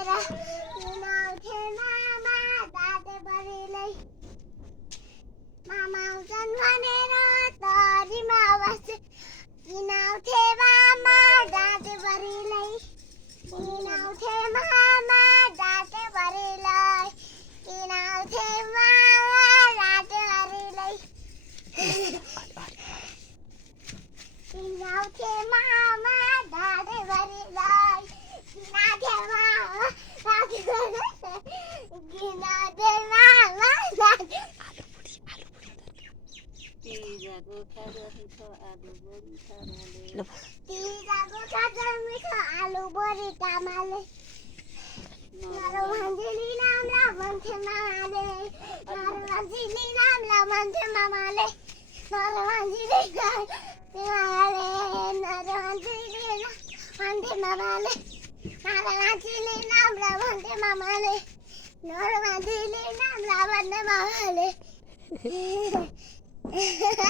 भनेर किनाउँथे मामा दाँते बढीलाई मामा आउँछन् भनेर तरीमा बस्छु किनाउँथे मामा दाँते बढीलाई किनाउँथे मामा दाँते बढीलाई किनाउँथे मामा दाँते बढीलाई किनाउँथे मामा दाँते बढीलाई किनाउँथे मामा दाँते बढीलाई किनाउँथे मामा दाँते तिजाको खाजा मिठो आलु बोरी खानाले तिजाको खाजा मिठो आलु बोरी तामाले नरमान्जिली नामला भन्थे मामाले नरमान्जिली नामला भन्थे मामाले नरमान्जिली मामाले नरमान्जिली भन्थे मामाले नरमान्जिली नामला भन्थे मामाले नरमान्जिली नामला भन्थे मामाले